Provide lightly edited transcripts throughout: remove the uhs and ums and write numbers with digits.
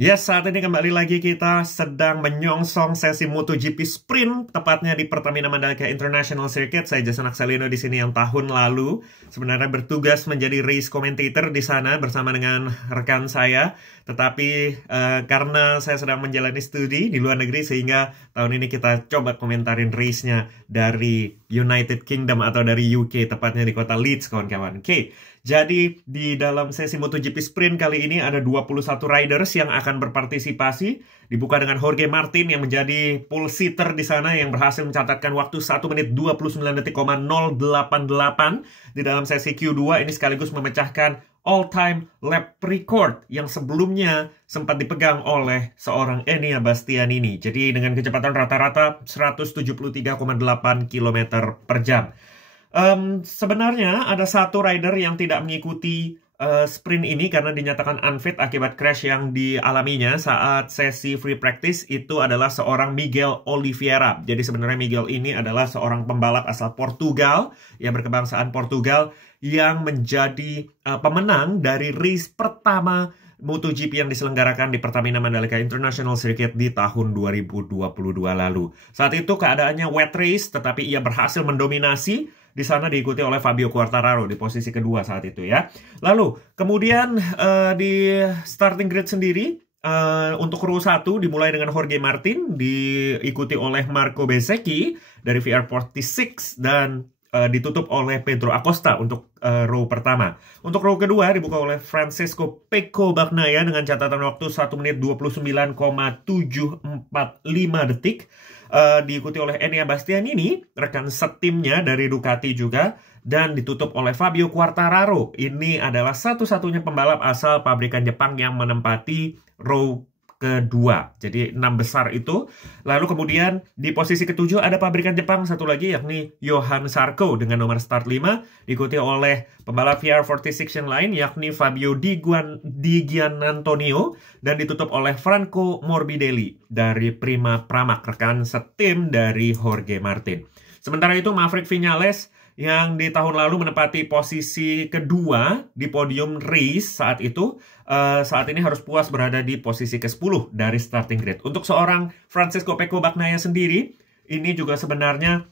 Yes, saat ini kembali lagi kita sedang menyongsong sesi MotoGP Sprint, tepatnya di Pertamina Mandalika International Circuit. Saya Jason Akselino di sini yang tahun lalu sebenarnya bertugas menjadi race commentator di sana bersama dengan rekan saya. Tetapi karena saya sedang menjalani studi di luar negeri, sehingga tahun ini kita coba komentarin race-nya dari United Kingdom atau dari UK, tepatnya di kota Leeds, kawan-kawan. Oke. Jadi di dalam sesi MotoGP Sprint kali ini ada 21 riders yang akan berpartisipasi. Dibuka dengan Jorge Martin yang menjadi pole sitter di sana yang berhasil mencatatkan waktu 1 menit 29 detik,088 di dalam sesi Q2. Ini sekaligus memecahkan all-time lap record yang sebelumnya sempat dipegang oleh seorang Enea Bastianini. Jadi dengan kecepatan rata-rata 173,8 km per jam. Sebenarnya ada satu rider yang tidak mengikuti sprint ini karena dinyatakan unfit akibat crash yang dialaminya saat sesi free practice. Itu adalah seorang Miguel Oliveira. Jadi sebenarnya Miguel ini adalah seorang pembalap asal Portugal yang berkebangsaan Portugal yang menjadi pemenang dari race pertama MotoGP yang diselenggarakan di Pertamina Mandalika International Circuit di tahun 2022 lalu. Saat itu keadaannya wet race, tetapi ia berhasil mendominasi. Di sana diikuti oleh Fabio Quartararo di posisi kedua saat itu ya. Lalu kemudian di starting grid sendiri untuk row 1 dimulai dengan Jorge Martin, diikuti oleh Marco Bezzecchi dari VR46 dan ditutup oleh Pedro Acosta untuk row pertama. Untuk row kedua dibuka oleh Francesco Pecco Bagnaia dengan catatan waktu 1 menit 29,745 detik. Diikuti oleh Enea Bastianini, rekan setimnya dari Ducati juga, dan ditutup oleh Fabio Quartararo. Ini adalah satu-satunya pembalap asal pabrikan Jepang yang menempati row kedua. Jadi 6 besar itu. Lalu kemudian di posisi ketujuh ada pabrikan Jepang satu lagi, yakni Johan Zarco dengan nomor start 5. Diikuti oleh pembalap VR46 yang lain, yakni Fabio Di Giannantonio. Dan ditutup oleh Franco Morbidelli dari Prima Pramac, rekan setim dari Jorge Martin. Sementara itu Maverick Viñales yang di tahun lalu menempati posisi kedua di podium race saat itu, saat ini harus puas berada di posisi ke-10 dari starting grid. Untuk seorang Francesco Pecco Bagnaia sendiri, ini juga sebenarnya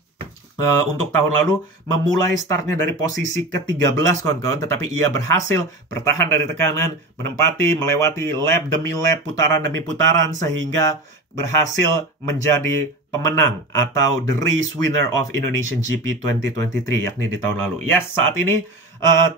untuk tahun lalu memulai startnya dari posisi ke-13 kawan-kawan, tetapi ia berhasil bertahan dari tekanan, melewati lap demi lap, putaran demi putaran, sehingga berhasil menjadi pemenang atau the race winner of Indonesian GP 2023, yakni di tahun lalu. Yes, saat ini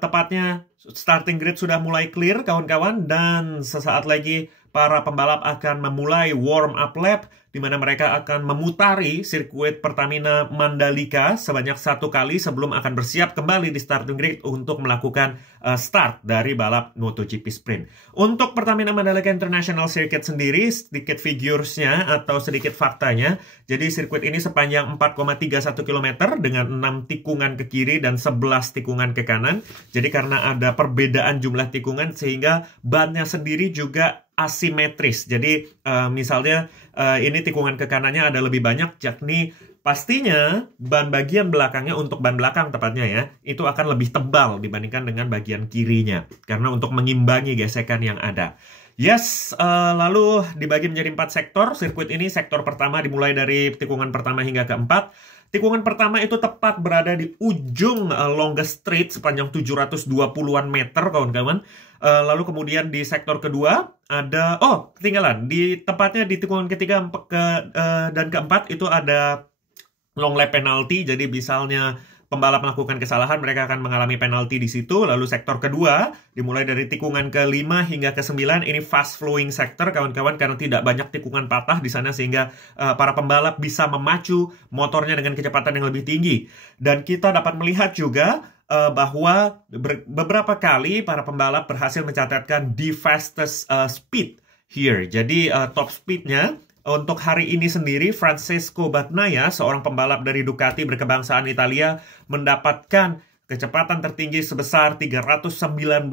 tepatnya starting grid sudah mulai clear kawan-kawan, dan sesaat lagi para pembalap akan memulai warm up lap, di mana mereka akan memutari sirkuit Pertamina Mandalika sebanyak 1 kali sebelum akan bersiap kembali di starting grid untuk melakukan start dari balap MotoGP Sprint. Untuk Pertamina Mandalika International Circuit sendiri, sedikit figures-nya atau sedikit faktanya. Jadi sirkuit ini sepanjang 4,31 km dengan 6 tikungan ke kiri dan 11 tikungan ke kanan. Jadi karena ada perbedaan jumlah tikungan sehingga bannya sendiri juga asimetris. Jadi misalnya ini tikungan ke kanannya ada lebih banyak, yakni pastinya ban bagian belakangnya, untuk ban belakang tepatnya ya, itu akan lebih tebal dibandingkan dengan bagian kirinya, karena untuk mengimbangi gesekan yang ada. Yes, lalu dibagi menjadi 4 sektor. Sirkuit ini sektor pertama dimulai dari tikungan pertama hingga keempat. Tikungan pertama itu tepat berada di ujung longest straight sepanjang 720-an meter kawan-kawan. Lalu kemudian di sektor kedua ada, ketinggalan, tepatnya di tikungan ketiga dan keempat itu ada long lap penalty. Jadi misalnya pembalap melakukan kesalahan, mereka akan mengalami penalti di situ. Lalu sektor kedua dimulai dari tikungan ke-5 hingga ke-9. Ini fast flowing sector kawan-kawan, karena tidak banyak tikungan patah di sana, sehingga para pembalap bisa memacu motornya dengan kecepatan yang lebih tinggi. Dan kita dapat melihat juga bahwa beberapa kali para pembalap berhasil mencatatkan the fastest speed here. Jadi top speednya untuk hari ini sendiri, Francesco Bagnaia, seorang pembalap dari Ducati berkebangsaan Italia, mendapatkan kecepatan tertinggi sebesar 319,5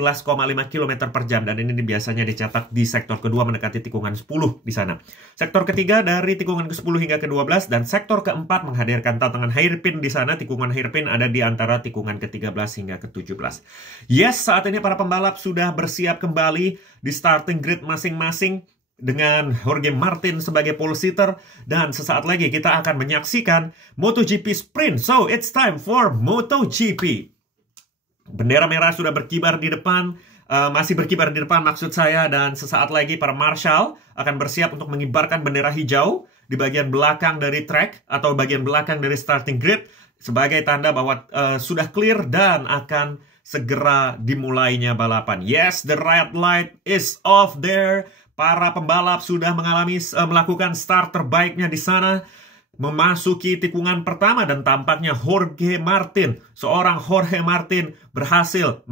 km per jam. Dan ini biasanya dicetak di sektor kedua mendekati tikungan 10 di sana. Sektor ketiga dari tikungan ke-10 hingga ke-12. Dan sektor keempat menghadirkan tantangan hairpin di sana. Tikungan hairpin ada di antara tikungan ke-13 hingga ke-17. Yes, saat ini para pembalap sudah bersiap kembali di starting grid masing-masing. dengan Jorge Martin sebagai pole sitter. Dan sesaat lagi kita akan menyaksikan MotoGP Sprint. So, it's time for MotoGP. Bendera merah sudah berkibar di depan, masih berkibar di depan maksud saya. Dan sesaat lagi para marshal akan bersiap untuk mengibarkan bendera hijau di bagian belakang dari track atau bagian belakang dari starting grid sebagai tanda bahwa sudah clear dan akan segera dimulainya balapan. Yes, the red light is off there. Para pembalap sudah melakukan start terbaiknya di sana, memasuki tikungan pertama dan tampaknya Jorge Martin berhasil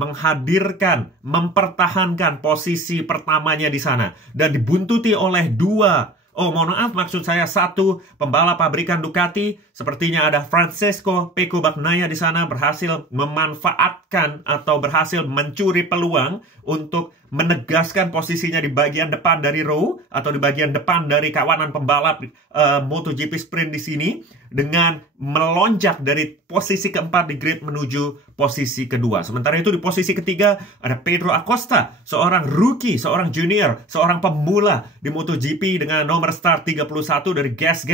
mempertahankan posisi pertamanya di sana dan dibuntuti oleh satu pembalap pabrikan Ducati. Sepertinya ada Francesco Pecco Bagnaia di sana berhasil memanfaatkan atau berhasil mencuri peluang untuk menegaskan posisinya di bagian depan dari row atau di bagian depan dari kawanan pembalap MotoGP Sprint di sini dengan melonjak dari posisi keempat di grid menuju posisi kedua. Sementara itu di posisi ketiga ada Pedro Acosta, seorang rookie, seorang junior, seorang pemula di MotoGP dengan nomor start 31 dari Gas.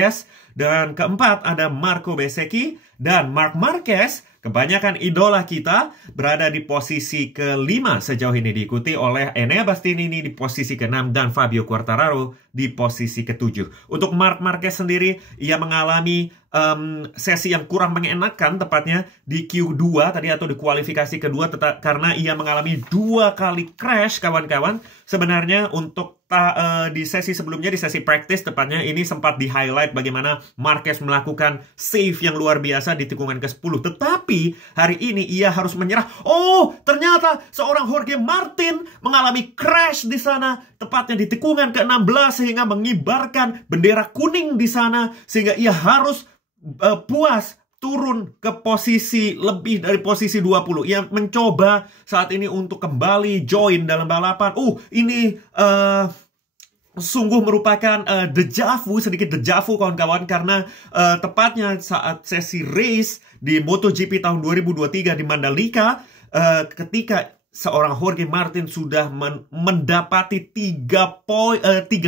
Dan keempat ada Marco Bezzecchi dan Marc Marquez. Kebanyakan idola kita berada di posisi kelima sejauh ini, diikuti oleh Enea Bastianini di posisi ke-6 dan Fabio Quartararo di posisi ke-7. Untuk Marc Marquez sendiri, ia mengalami sesi yang kurang mengenakan tepatnya di Q2 tadi atau di kualifikasi kedua karena ia mengalami 2 kali crash kawan-kawan. Sebenarnya untuk di sesi sebelumnya, di sesi practice tepatnya, ini sempat di-highlight bagaimana Marquez melakukan save yang luar biasa di tikungan ke-10. Tetapi hari ini ia harus menyerah. Oh, ternyata seorang Jorge Martin mengalami crash di sana, tepatnya di tikungan ke-16 sehingga mengibarkan bendera kuning di sana sehingga ia harus puas turun ke posisi lebih dari posisi 20. Ia mencoba saat ini untuk kembali join dalam balapan. Ini sungguh merupakan sedikit deja vu kawan-kawan, karena tepatnya saat sesi race di MotoGP tahun 2023 di Mandalika, ketika seorang Jorge Martin sudah mendapati 3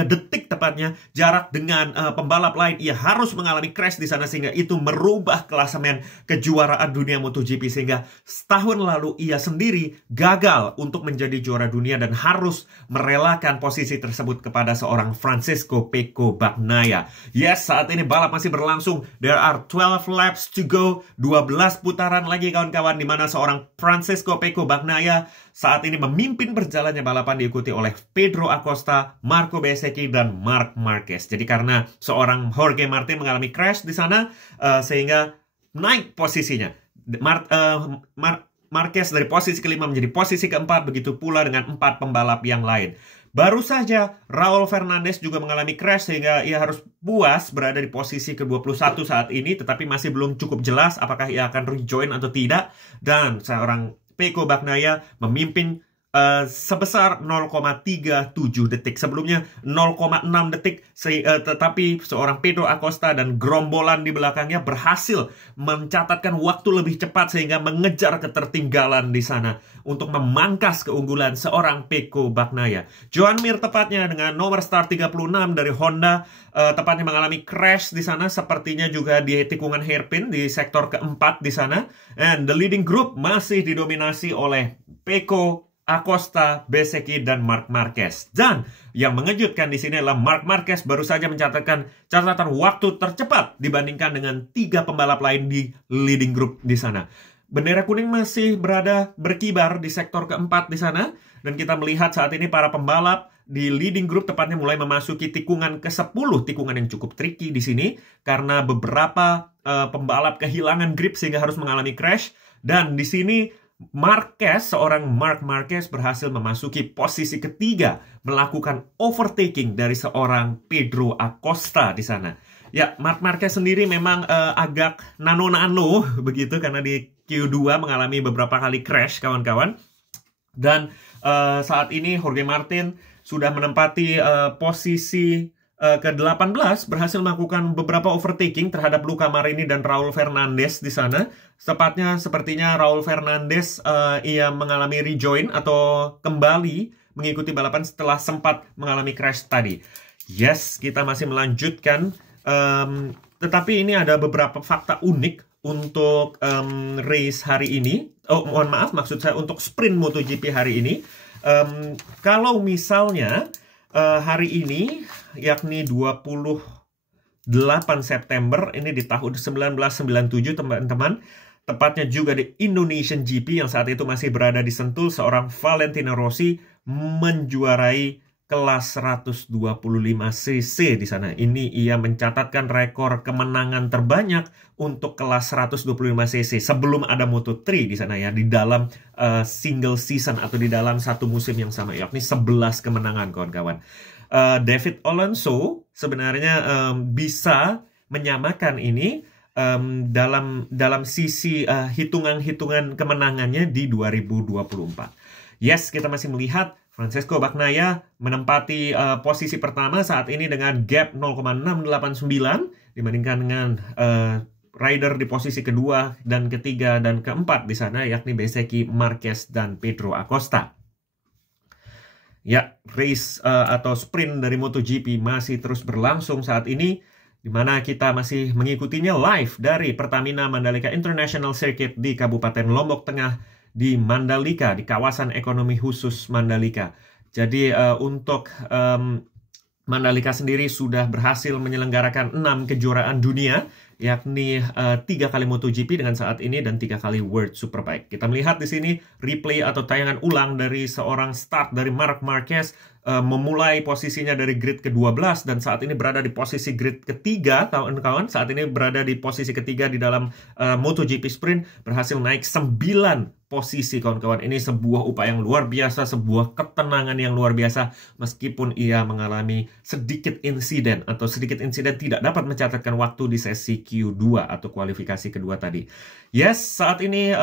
detik tepatnya jarak dengan pembalap lain, ia harus mengalami crash di sana sehingga itu merubah klasemen kejuaraan dunia MotoGP, sehingga setahun lalu ia sendiri gagal untuk menjadi juara dunia dan harus merelakan posisi tersebut kepada seorang Francesco Pecco Bagnaia. Yes, saat ini balap masih berlangsung. There are 12 laps to go. 12 putaran lagi kawan-kawan, di mana seorang Francesco Pecco Bagnaia saat ini memimpin berjalannya balapan, diikuti oleh Pedro Acosta, Marco Bezzecchi, dan Marc Marquez. Jadi karena seorang Jorge Martin mengalami crash di sana, sehingga naik posisinya. Marquez dari posisi kelima menjadi posisi keempat, begitu pula dengan 4 pembalap yang lain. Baru saja Raul Fernandez juga mengalami crash sehingga ia harus puas berada di posisi ke-21 saat ini, tetapi masih belum cukup jelas apakah ia akan rejoin atau tidak. Dan seorang Pecco Bagnaia memimpin sebesar 0,37 detik. Sebelumnya 0,6 detik, tetapi seorang Pedro Acosta dan gerombolan di belakangnya berhasil mencatatkan waktu lebih cepat sehingga mengejar ketertinggalan di sana untuk memangkas keunggulan seorang Pecco Bagnaia. Joan Mir tepatnya dengan nomor start 36 dari Honda tepatnya mengalami crash di sana, sepertinya juga di tikungan hairpin di sektor keempat di sana. And the leading group masih didominasi oleh Pecco, Acosta, Bezzecchi, dan Marc Marquez. Dan yang mengejutkan di sini adalah Marc Marquez baru saja mencatatkan catatan waktu tercepat dibandingkan dengan 3 pembalap lain di leading group di sana. Bendera kuning masih berkibar di sektor keempat di sana, dan kita melihat saat ini para pembalap di leading group tepatnya mulai memasuki tikungan ke-10, tikungan yang cukup tricky di sini karena beberapa pembalap kehilangan grip sehingga harus mengalami crash. Dan di sini seorang Marc Marquez berhasil memasuki posisi ketiga, melakukan overtaking dari seorang Pedro Acosta di sana. Ya, Marc Marquez sendiri memang agak nano-nano begitu karena di Q2 mengalami beberapa kali crash kawan-kawan. Dan saat ini Jorge Martin sudah menempati posisi ke-18, berhasil melakukan beberapa overtaking terhadap Luca Marini dan Raul Fernandez di sana. Sepertinya Raul Fernandez ia mengalami rejoin atau kembali mengikuti balapan setelah sempat mengalami crash tadi. Yes, kita masih melanjutkan, tetapi ini ada beberapa fakta unik untuk race hari ini. Oh, mohon maaf, maksud saya untuk sprint MotoGP hari ini. Kalau misalnya hari ini, yakni 28 September, ini di tahun 1997 teman-teman, tepatnya juga di Indonesian GP yang saat itu masih berada di Sentul, seorang Valentino Rossi menjuarai kelas 125cc di sana. Ini ia mencatatkan rekor kemenangan terbanyak untuk kelas 125cc sebelum ada Moto3 di sana ya, di dalam single season atau di dalam satu musim yang sama, yakni 11 kemenangan kawan-kawan. David Alonso sebenarnya bisa menyamakan ini dalam sisi hitungan-hitungan kemenangannya di 2024. Yes, kita masih melihat Francesco Bagnaia menempati posisi pertama saat ini dengan gap 0,689 dibandingkan dengan rider di posisi kedua dan ketiga dan keempat di sana, yakni Bezzecchi, Marquez, dan Pedro Acosta. Ya, race atau sprint dari MotoGP masih terus berlangsung saat ini, di mana kita masih mengikutinya live dari Pertamina Mandalika International Circuit di Kabupaten Lombok Tengah di Mandalika, di kawasan ekonomi khusus Mandalika. Jadi untuk Mandalika sendiri sudah berhasil menyelenggarakan 6 kejuaraan dunia, yakni 3 kali MotoGP dengan saat ini dan 3 kali World Superbike. Kita melihat di sini replay atau tayangan ulang dari seorang start dari Marc Marquez, memulai posisinya dari grid ke-12 dan saat ini berada di posisi grid ketiga, kawan-kawan. Saat ini berada di posisi ketiga di dalam MotoGP Sprint, berhasil naik 9 posisi, kawan-kawan. Ini sebuah upaya yang luar biasa, sebuah ketenangan yang luar biasa, meskipun ia mengalami sedikit insiden tidak dapat mencatatkan waktu di sesi Q2 atau kualifikasi kedua tadi. Yes, saat ini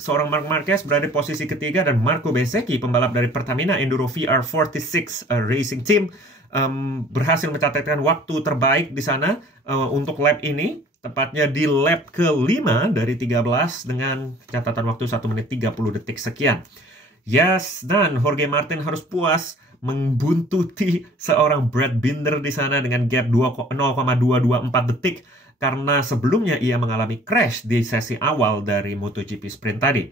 seorang Marc Marquez berada di posisi ketiga dan Marco Bezzecchi, pembalap dari Pertamina Enduro VR46 Racing Team, berhasil mencatatkan waktu terbaik di sana untuk lap ini, tepatnya di lap ke-5 dari 13 dengan catatan waktu 1 menit 30 detik sekian. Yes, dan Jorge Martin harus puas membuntuti seorang Brad Binder di sana dengan gap 0,224 detik, karena sebelumnya ia mengalami crash di sesi awal dari MotoGP Sprint tadi.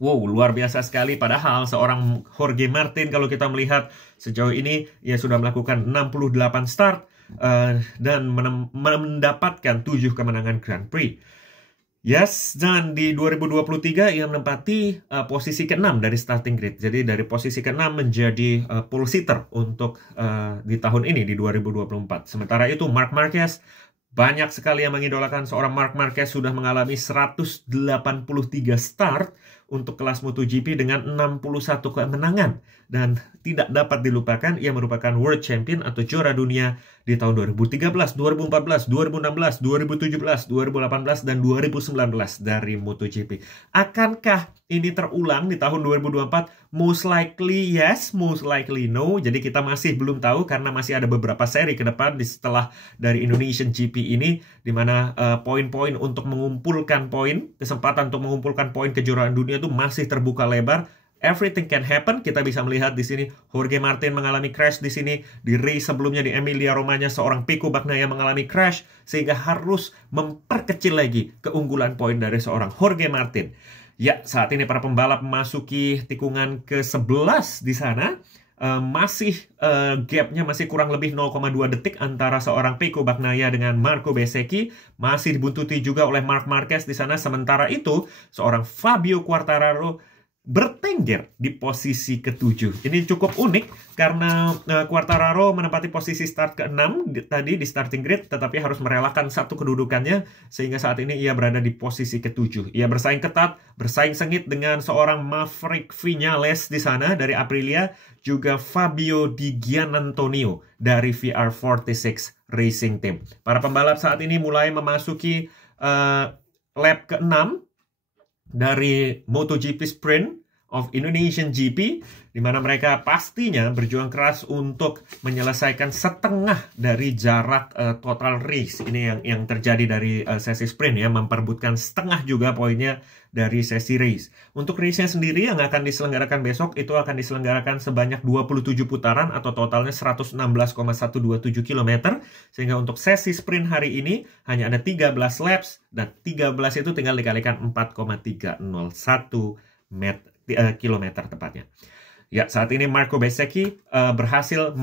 Wow, luar biasa sekali. Padahal seorang Jorge Martin, kalau kita melihat sejauh ini, ia sudah melakukan 68 start dan mendapatkan 7 kemenangan Grand Prix. Yes, dan di 2023 ia menempati posisi ke-6 dari starting grid. Jadi dari posisi ke-6 menjadi pole sitter untuk di tahun ini, di 2024. Sementara itu Marc Marquez, banyak sekali yang mengidolakan seorang Marc Marquez, sudah mengalami 183 start untuk kelas MotoGP dengan 61 kemenangan. Dan tidak dapat dilupakan, ia merupakan World Champion atau juara dunia di tahun 2013, 2014, 2016, 2017, 2018, dan 2019 dari MotoGP. Akankah ini terulang di tahun 2024? Most likely yes, most likely no. Jadi kita masih belum tahu karena masih ada beberapa seri ke depan setelah dari Indonesian GP ini, di mana poin-poin untuk mengumpulkan poin, kesempatan untuk mengumpulkan poin kejuaraan dunia itu masih terbuka lebar. Everything can happen. Kita bisa melihat di sini Jorge Martin mengalami crash di sini. Di race sebelumnya di Emilia-Romagna seorang Pecco Bagnaia mengalami crash sehingga harus memperkecil lagi keunggulan poin dari seorang Jorge Martin. Ya, saat ini para pembalap memasuki tikungan ke-11 di sana. Gapnya masih kurang lebih 0,2 detik antara seorang Pecco Bagnaia dengan Marco Bezzecchi. Masih dibuntuti juga oleh Marc Marquez di sana. Sementara itu, seorang Fabio Quartararo bertengger di posisi ke-7. Ini cukup unik karena Quartararo menempati posisi start ke-6 tadi di starting grid, tetapi harus merelakan satu kedudukannya sehingga saat ini ia berada di posisi ke-7. Ia bersaing ketat, bersaing sengit dengan seorang Maverick Viñales di sana dari Aprilia, juga Fabio Di Giannantonio dari VR46 Racing Team. Para pembalap saat ini mulai memasuki lap ke-6 dari MotoGP Sprint of Indonesian GP, di di mana mereka pastinya berjuang keras untuk menyelesaikan setengah dari jarak total race. Ini yang terjadi dari sesi sprint ya, memperebutkan setengah juga poinnya dari sesi race. Untuk race-nya sendiri yang akan diselenggarakan besok itu akan diselenggarakan sebanyak 27 putaran atau totalnya 116,127 km. Sehingga untuk sesi sprint hari ini hanya ada 13 laps dan 13 itu tinggal dikalikan 4,301 kilometer tepatnya. Ya, saat ini Marco Bezzecchi berhasil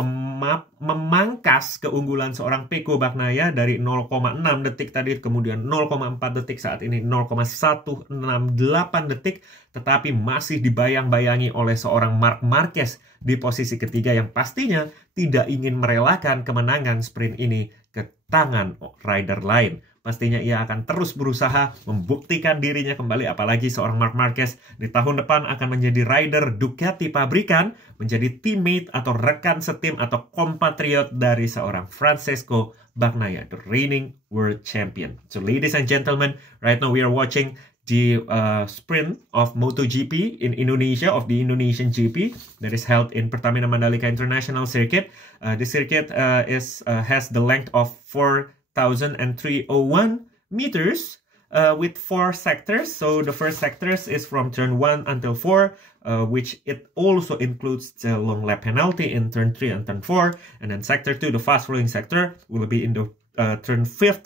memangkas keunggulan seorang Pecco Bagnaia dari 0,6 detik tadi, kemudian 0,4 detik, saat ini 0,168 detik, tetapi masih dibayang-bayangi oleh seorang Marc Marquez di posisi ketiga yang pastinya tidak ingin merelakan kemenangan sprint ini ke tangan rider lain. Pastinya ia akan terus berusaha membuktikan dirinya kembali, apalagi seorang Marc Marquez di tahun depan akan menjadi rider Ducati pabrikan, menjadi teammate atau rekan setim atau kompatriot dari seorang Francesco Bagnaia, the reigning world champion. So ladies and gentlemen, right now we are watching the sprint of MotoGP in Indonesia, of the Indonesian GP that is held in Pertamina Mandalika International Circuit. The circuit has the length of 4,301 meters with 4 sectors. So the first sectors is from turn 1 until 4, which it also includes the long lap penalty in turn 3 and turn 4. And then sector 2, the fast rolling sector, will be in the turn 5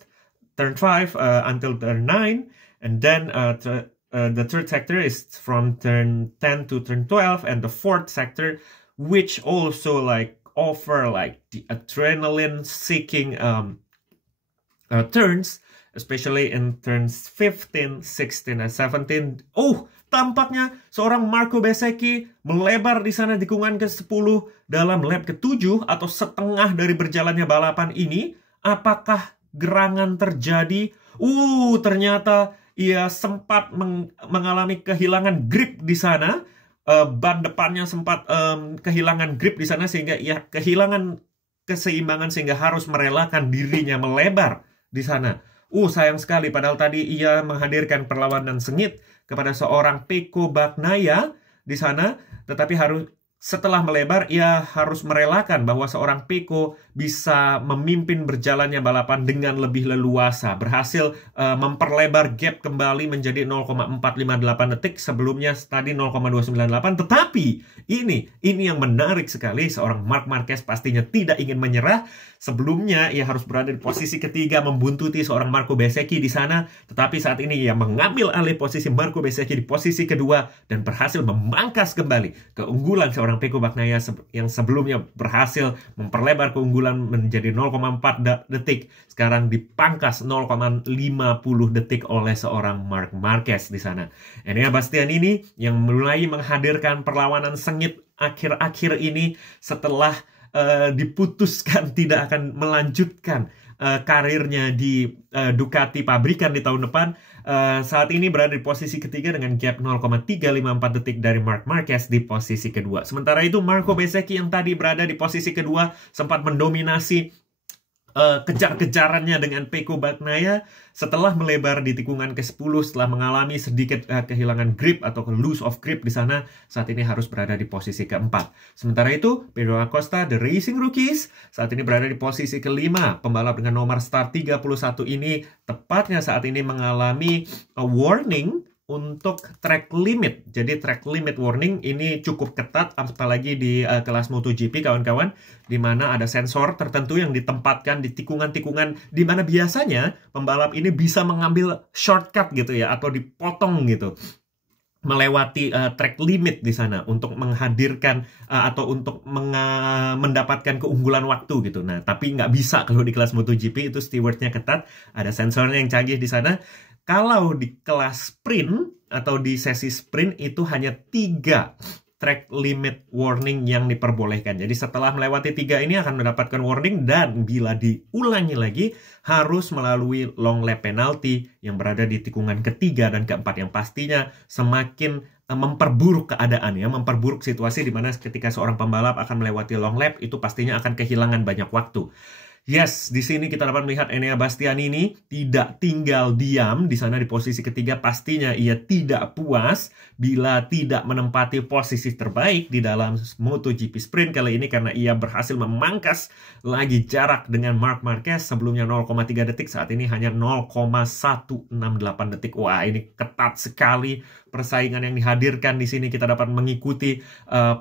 until turn 9. And then the third sector is from turn 10 to turn 12, and the fourth sector, which also like offer like the adrenaline-seeking turns, especially in turns 15, 16, and 17. Oh, tampaknya seorang Marco Bezzecchi melebar di sana di tikungan ke-10 dalam lap ke-7 atau setengah dari berjalannya balapan ini. Apakah gerangan terjadi? Ternyata ia sempat mengalami kehilangan grip di sana. Ban depannya sempat kehilangan grip di sana sehingga ia kehilangan keseimbangan sehingga harus merelakan dirinya melebar di sana. Sayang sekali, padahal tadi ia menghadirkan perlawanan sengit kepada seorang Pecco Bagnaia di sana, tetapi setelah melebar, ia harus merelakan bahwa seorang Pecco bisa memimpin berjalannya balapan dengan lebih leluasa. Berhasil memperlebar gap kembali menjadi 0,458 detik. Sebelumnya tadi 0,298. Tetapi ini yang menarik sekali. Seorang Marc Marquez pastinya tidak ingin menyerah. Sebelumnya ia harus berada di posisi ketiga membuntuti seorang Marco Bezzecchi di sana. Tetapi saat ini ia mengambil alih posisi Marco Bezzecchi di posisi kedua dan berhasil memangkas kembali keunggulan seorang Pecco Bagnaia yang sebelumnya berhasil memperlebar keunggulan menjadi 0,4 detik. Sekarang dipangkas 0,50 detik oleh seorang Marc Marquez di sana. Enea Bastianini yang mulai menghadirkan perlawanan sengit akhir-akhir ini setelah diputuskan tidak akan melanjutkan karirnya di Ducati pabrikan di tahun depan. Saat ini berada di posisi ketiga dengan gap 0,354 detik dari Marc Marquez di posisi kedua. Sementara itu Marco Bezzecchi yang tadi berada di posisi kedua sempat mendominasi kejar-kejarannya dengan Pecco Bagnaia setelah melebar di tikungan ke-10 setelah mengalami sedikit kehilangan grip atau lose of grip di sana. Saat ini harus berada di posisi keempat. Sementara itu Pedro Acosta, the Racing Rookies, saat ini berada di posisi kelima. Pembalap dengan nomor start 31 ini tepatnya saat ini mengalami warning untuk track limit. Jadi track limit warning ini cukup ketat, apalagi di kelas MotoGP kawan-kawan, di mana ada sensor tertentu yang ditempatkan di tikungan-tikungan di mana biasanya pembalap ini bisa mengambil shortcut gitu ya, atau dipotong gitu, melewati track limit di sana untuk menghadirkan atau untuk mendapatkan keunggulan waktu gitu. Nah, tapi nggak bisa kalau di kelas MotoGP, itu stewardnya ketat, ada sensornya yang canggih di sana. Kalau di kelas sprint atau di sesi sprint itu hanya 3 track limit warning yang diperbolehkan. Jadi setelah melewati 3 ini akan mendapatkan warning, dan bila diulangi lagi harus melalui long lap penalty yang berada di tikungan ketiga dan keempat, yang pastinya semakin memperburuk keadaan ya, memperburuk situasi di mana ketika seorang pembalap akan melewati long lap itu pastinya akan kehilangan banyak waktu. Yes, di sini kita dapat melihat Enea Bastianini tidak tinggal diam di sana di posisi ketiga. Pastinya ia tidak puas bila tidak menempati posisi terbaik di dalam MotoGP Sprint kali ini karena ia berhasil memangkas lagi jarak dengan Marc Marquez. Sebelumnya 0,3 detik, saat ini hanya 0,168 detik. Wah, ini ketat sekali persaingan yang dihadirkan di sini. Kita dapat mengikuti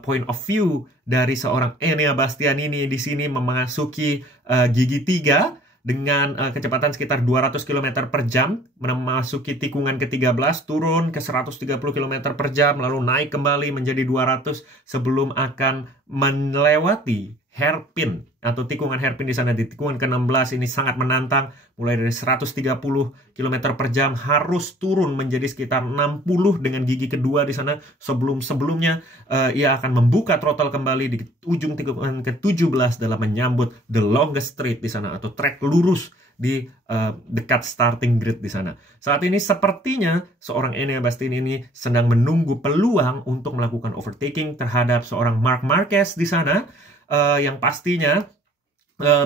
point of view dari seorang Enea Bastianini di sini memasuki gigi 3 dengan kecepatan sekitar 200 km per jam, memasuki tikungan ke-13, turun ke 130 km per jam, lalu naik kembali menjadi 200 sebelum akan melewati hairpin atau tikungan hairpin di sana di tikungan ke-16. Ini sangat menantang, mulai dari 130 km per jam harus turun menjadi sekitar 60 dengan gigi kedua di sana. Sebelumnya ia akan membuka throttle kembali di ujung tikungan ke-17 dalam menyambut the longest straight di sana atau trek lurus di dekat starting grid di sana. Saat ini sepertinya seorang Enea Bastianini sedang menunggu peluang untuk melakukan overtaking terhadap seorang Marc Marquez di sana. Yang pastinya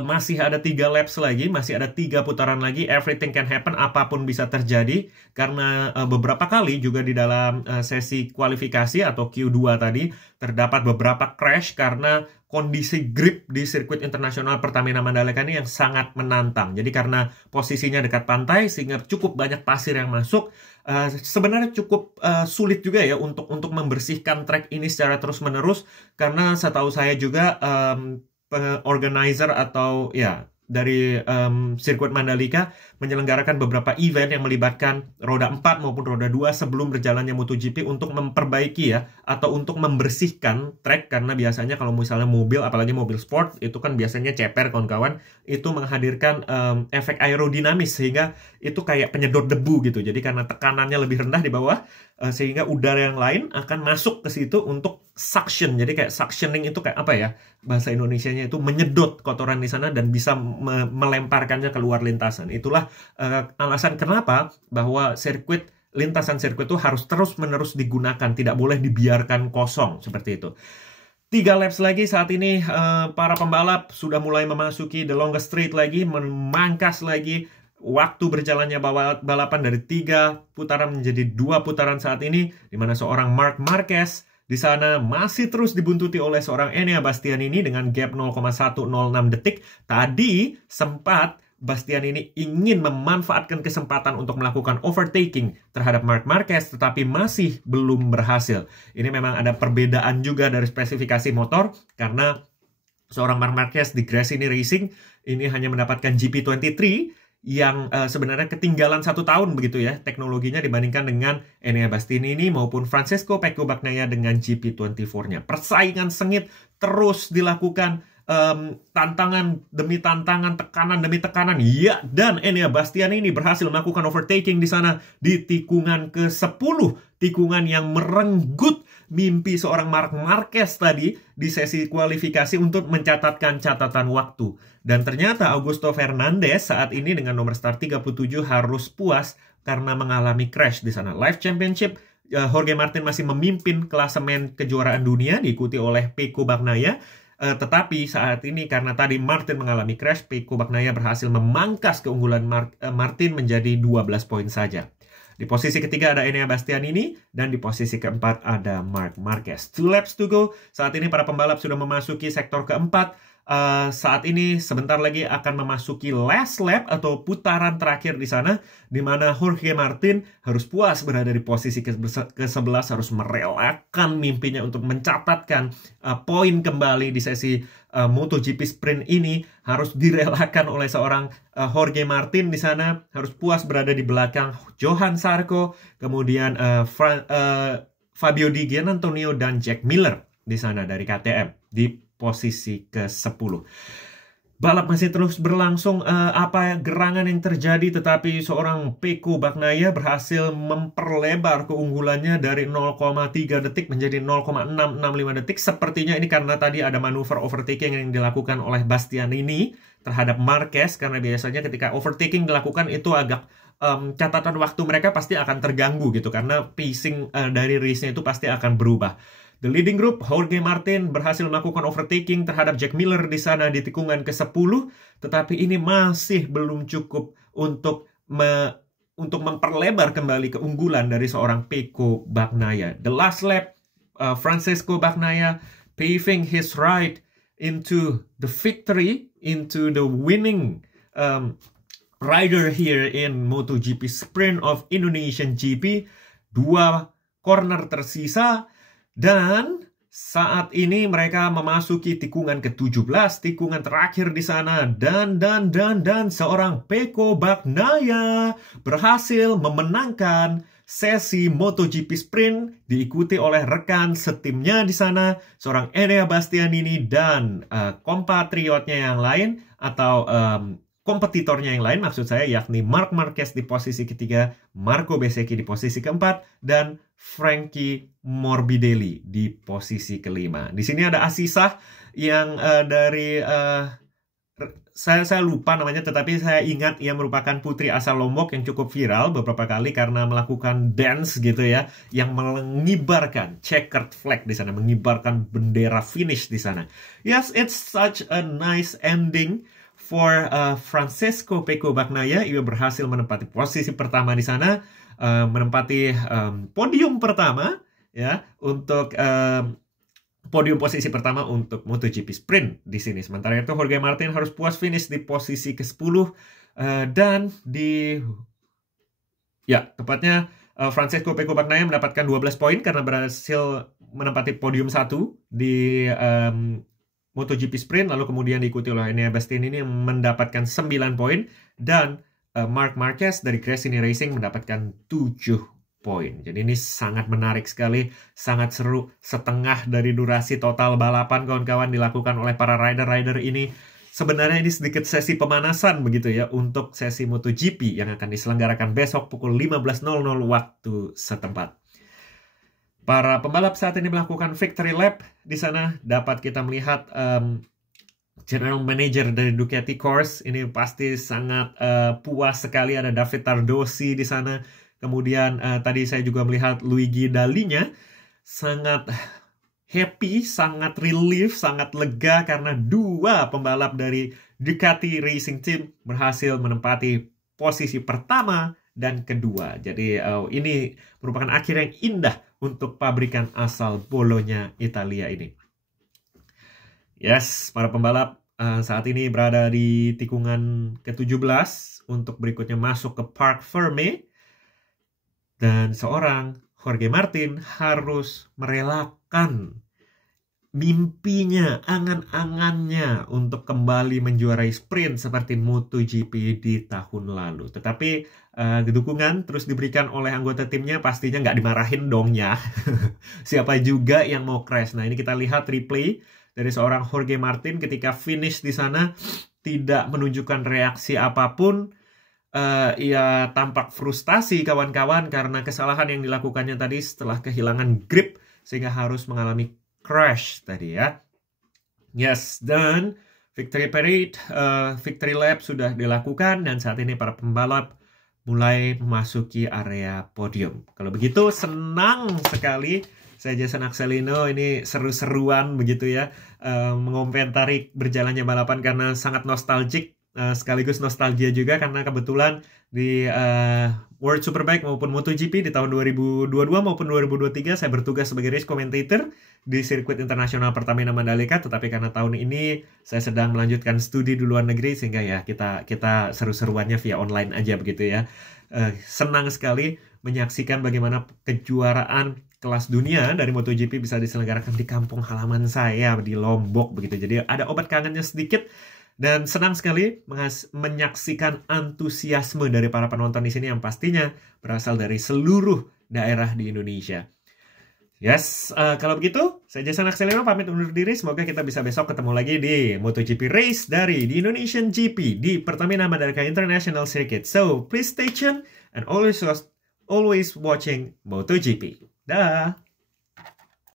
masih ada 3 laps lagi, masih ada 3 putaran lagi. Everything can happen, apapun bisa terjadi. Karena beberapa kali juga di dalam sesi kualifikasi atau Q2 tadi terdapat beberapa crash karena kondisi grip di sirkuit internasional Pertamina Mandalika ini yang sangat menantang. Jadi karena posisinya dekat pantai sehingga cukup banyak pasir yang masuk. Sebenarnya cukup sulit juga ya untuk membersihkan trek ini secara terus-menerus, karena setahu saya juga organizer atau ya dari sirkuit Mandalika menyelenggarakan beberapa event yang melibatkan roda 4 maupun roda 2 sebelum berjalannya MotoGP untuk memperbaiki ya, atau untuk membersihkan trek, karena biasanya kalau misalnya mobil, apalagi mobil sport, itu kan biasanya ceper kawan-kawan, itu menghadirkan efek aerodinamis sehingga itu kayak penyedot debu gitu. Jadi karena tekanannya lebih rendah di bawah, sehingga udara yang lain akan masuk ke situ untuk suction. Jadi kayak suctioning itu kayak apa ya? Bahasa Indonesianya itu menyedot kotoran di sana dan bisa melemparkannya keluar lintasan. Itulah alasan kenapa bahwa lintasan sirkuit itu harus terus-menerus digunakan, tidak boleh dibiarkan kosong seperti itu. 3 laps lagi saat ini, para pembalap sudah mulai memasuki the longest straight lagi, memangkas lagi waktu berjalannya balapan dari 3 putaran menjadi 2 putaran saat ini, di mana seorang Marc Marquez di sana masih terus dibuntuti oleh seorang Enea Bastianini dengan gap 0,106 detik. Tadi sempat Bastianini ingin memanfaatkan kesempatan untuk melakukan overtaking terhadap Marc Marquez, tetapi masih belum berhasil. Ini memang ada perbedaan juga dari spesifikasi motor, karena seorang Marc Marquez di Gresini Racing ini hanya mendapatkan GP23 yang sebenarnya ketinggalan 1 tahun begitu ya teknologinya dibandingkan dengan Enea Bastianini maupun Francesco Pecco Bagnaia dengan GP24-nya. Persaingan sengit terus dilakukan, tantangan demi tantangan, tekanan demi tekanan. Ya, dan Enea Bastianini berhasil melakukan overtaking di sana di tikungan ke-10, tikungan yang merenggut mimpi seorang Marc Marquez tadi di sesi kualifikasi untuk mencatatkan catatan waktu. Dan ternyata Augusto Fernandez saat ini dengan nomor start 37 harus puas karena mengalami crash di sana. Live Championship, Jorge Martin masih memimpin klasemen kejuaraan dunia diikuti oleh Pecco Bagnaia. Tetapi saat ini karena tadi Martin mengalami crash, Pecco Bagnaia berhasil memangkas keunggulan Martin menjadi 12 poin saja. Di posisi ketiga ada Enea Bastianini, dan di posisi keempat ada Marc Marquez. 2 laps to go. Saat ini para pembalap sudah memasuki sektor keempat. Saat ini sebentar lagi akan memasuki last lap atau putaran terakhir di sana, di mana Jorge Martin harus puas berada di posisi ke-11, harus merelakan mimpinya untuk mencatatkan poin kembali di sesi MotoGP Sprint ini, harus direlakan oleh seorang Jorge Martin di sana, harus puas berada di belakang Johan Zarco, kemudian Fabio Di Giannantonio dan Jack Miller di sana dari KTM di posisi ke-10. Balap masih terus berlangsung, apa gerangan yang terjadi, tetapi seorang Pecco Bagnaia berhasil memperlebar keunggulannya dari 0,3 detik menjadi 0,665 detik. Sepertinya ini karena tadi ada manuver overtaking yang dilakukan oleh Bastianini terhadap Marquez, karena biasanya ketika overtaking dilakukan itu agak catatan waktu mereka pasti akan terganggu gitu, karena pacing dari race-nya itu pasti akan berubah. The leading group, Jorge Martin berhasil melakukan overtaking terhadap Jack Miller di sana di tikungan ke-10, tetapi ini masih belum cukup untuk memperlebar kembali keunggulan dari seorang Pecco Bagnaia. The last lap, Francesco Bagnaia paving his ride into the victory, into the winning rider here in MotoGP Sprint of Indonesian GP. 2 corner tersisa, dan saat ini mereka memasuki tikungan ke-17, tikungan terakhir di sana, dan seorang Pecco Bagnaia berhasil memenangkan sesi MotoGP Sprint, diikuti oleh rekan setimnya di sana, seorang Enea Bastianini dan kompatriotnya yang lain, atau kompetitornya yang lain maksud saya, yakni Marc Marquez di posisi ketiga, Marco Bezzecchi di posisi keempat, dan Frankie Morbidelli di posisi kelima. Di sini ada Asisah yang dari saya lupa namanya, tetapi saya ingat ia merupakan putri asal Lombok yang cukup viral beberapa kali karena melakukan dance gitu ya, yang mengibarkan checkered flag di sana, mengibarkan bendera finish di sana. Yes, it's such a nice ending for Francesco Pecco Bagnaia. Ia berhasil menempati posisi pertama di sana, menempati podium pertama ya, untuk podium posisi pertama untuk MotoGP Sprint di sini. Sementara itu Jorge Martin harus puas finish di posisi ke-10 dan tepatnya Francesco Pecco Bagnaia mendapatkan 12 poin karena berhasil menempati podium 1 di MotoGP Sprint, lalu kemudian diikuti oleh Enea Bastianini yang mendapatkan 9 poin, dan Marc Marquez dari Gresini Racing mendapatkan 7 poin. Jadi ini sangat menarik sekali, sangat seru. Setengah dari durasi total balapan kawan-kawan dilakukan oleh para rider-rider ini. Sebenarnya ini sedikit sesi pemanasan begitu ya untuk sesi MotoGP yang akan diselenggarakan besok pukul 15.00 waktu setempat. Para pembalap saat ini melakukan victory lap di sana. Dapat kita melihat general manager dari Ducati Corse ini pasti sangat puas sekali. Ada David Tardosi di sana. Kemudian tadi saya juga melihat Luigi Dalinya sangat happy, sangat relief, sangat lega karena 2 pembalap dari Ducati Racing Team berhasil menempati posisi pertama dan kedua. Jadi ini merupakan akhir yang indah untuk pabrikan asal Bologna, Italia ini. Yes, para pembalap saat ini berada di tikungan ke-17 untuk berikutnya masuk ke Parc Ferme. Dan seorang Jorge Martin harus merelakan mimpinya, angan-angannya untuk kembali menjuarai sprint seperti MotoGP di tahun lalu. Tetapi dukungan terus diberikan oleh anggota timnya, pastinya nggak dimarahin dong ya. Siapa juga yang mau crash. Nah ini kita lihat replay dari seorang Jorge Martin ketika finish di sana, tidak menunjukkan reaksi apapun. Ia tampak frustasi kawan-kawan karena kesalahan yang dilakukannya tadi setelah kehilangan grip sehingga harus mengalami crash tadi ya. Yes, dan victory parade, victory lap sudah dilakukan dan saat ini para pembalap mulai memasuki area podium. Kalau begitu senang sekali saya Jason Axelino, ini seru-seruan begitu ya, mengomentari berjalannya balapan karena sangat nostalgic. Sekaligus nostalgia juga karena kebetulan di World Superbike maupun MotoGP di tahun 2022 maupun 2023 saya bertugas sebagai race commentator di sirkuit internasional Pertamina Mandalika, tetapi karena tahun ini saya sedang melanjutkan studi di luar negeri sehingga ya kita seru-seruannya via online aja begitu ya. Senang sekali menyaksikan bagaimana kejuaraan kelas dunia dari MotoGP bisa diselenggarakan di kampung halaman saya di Lombok begitu. Jadi ada obat kangennya sedikit. Dan senang sekali menyaksikan antusiasme dari para penonton di sini yang pastinya berasal dari seluruh daerah di Indonesia. Yes, kalau begitu, saya Jason Axelino pamit undur diri. Semoga kita bisa besok ketemu lagi di MotoGP Race dari di Indonesian GP di Pertamina Mandalika International Circuit. So, please stay tuned and always watching MotoGP. Dah!